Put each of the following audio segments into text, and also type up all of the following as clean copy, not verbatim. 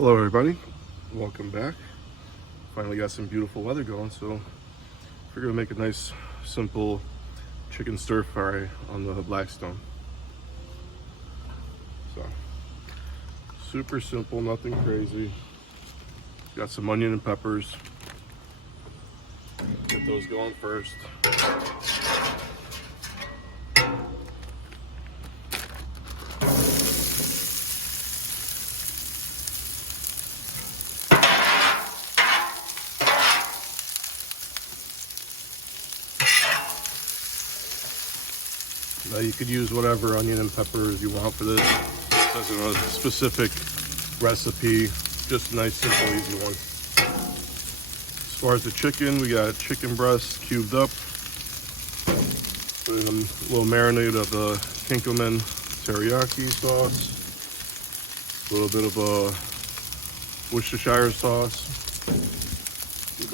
Hello everybody, welcome back. Finally got some beautiful weather going, so we're gonna make a nice simple chicken stir fry on the Blackstone. So super simple, nothing crazy. Got some onion and peppers. Get those going first. Now you could use whatever onion and peppers you want for this. This isn't a specific recipe, just a nice, simple, easy one. As far as the chicken, we got chicken breast cubed up. Put in a little marinade of the Kinkelman teriyaki sauce. A little bit of a Worcestershire sauce.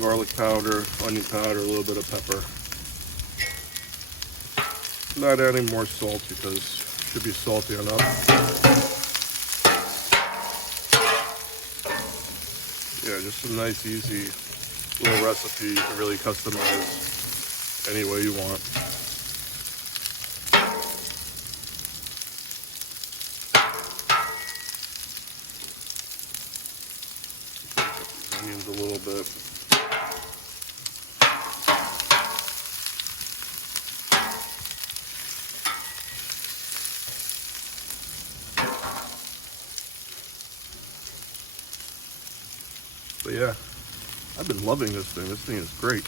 Garlic powder, onion powder, a little bit of pepper. Not adding more salt because it should be salty enough. Yeah, just a nice, easy little recipe you can really customize any way you want. Onions a little bit. But yeah, I've been loving this thing. This thing is great.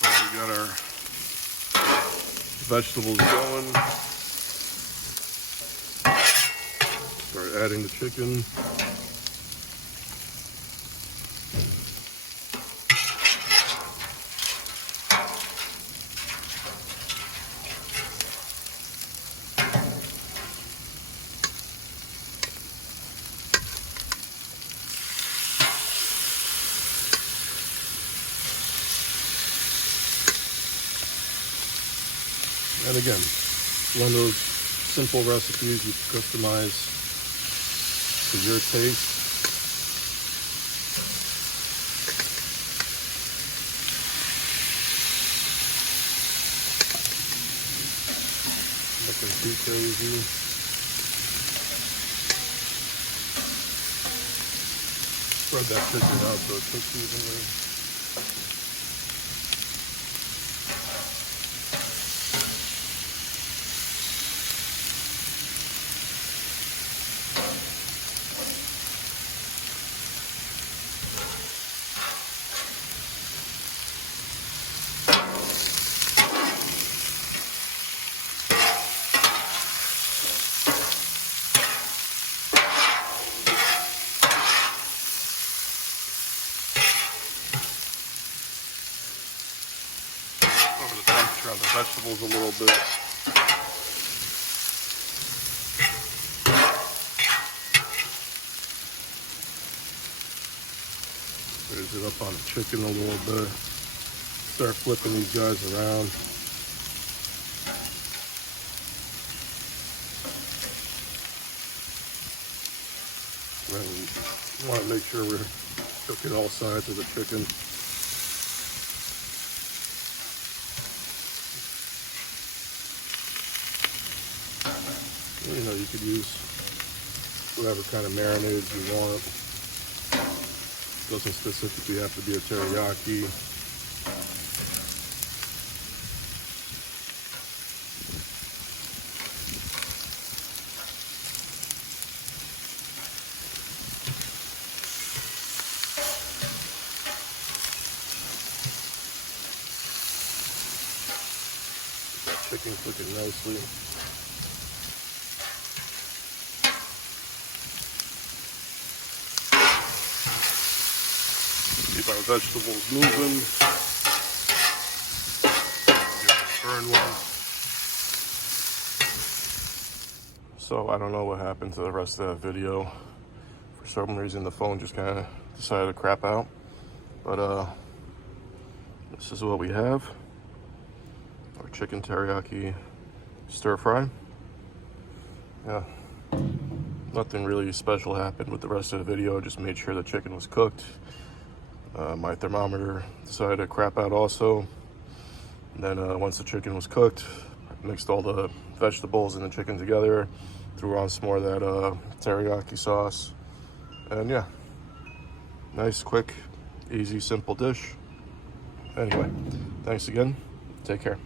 Well, we got our vegetables going. Start adding the chicken. And again, one of those simple recipes you can customize to your taste. Nothing too crazy. Spread that chicken out so it cooks evenly. Over the temperature on the vegetables a little bit. Raise it up on the chicken a little bit. Start flipping these guys around. And we want to make sure we're cooking all sides of the chicken. You know, you could use whatever kind of marinades you want. Doesn't specifically have to be a teriyaki. That chicken cooking nicely. Keep our vegetables moving. Burn one. So I don't know what happened to the rest of that video. For some reason the phone just kind of decided to crap out. But this is what we have. Our chicken teriyaki stir fry. Yeah, Nothing really special happened with the rest of the video. Just made sure the chicken was cooked. My thermometer decided to crap out also. And then once the chicken was cooked, I mixed all the vegetables and the chicken together, threw on some more of that teriyaki sauce. And yeah, nice, quick, easy, simple dish. Anyway, thanks again. Take care.